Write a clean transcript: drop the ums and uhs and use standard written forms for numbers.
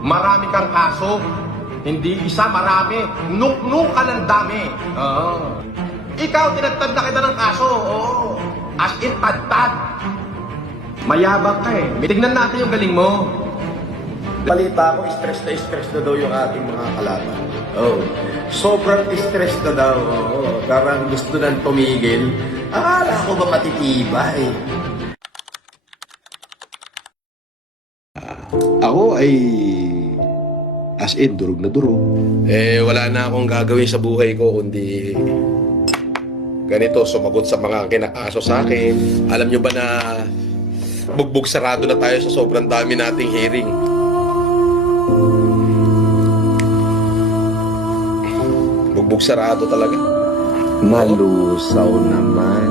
Marami kang kaso. Hindi isa, marami. Nuk-nuk ka ng dami. Oo. Ikaw, tinagtad na kita ng kaso. Oo. As in, tad-tad. Mayabang ka eh. Tignan natin yung galing mo. Balita ko, stress na daw yung ating mga kalaban. Oh, sobrang stress na daw. Oh, parang gusto nang tumigil. Akala ko ba matitibay? Ako ay as in, durog na durog. Wala na akong gagawin sa buhay ko kundi ganito, sumagot sa mga kinakaso sa akin. Alam nyo ba na bugbog sarado na tayo sa sobrang dami nating hearing? Bugbog sarado talaga. Malusaw naman.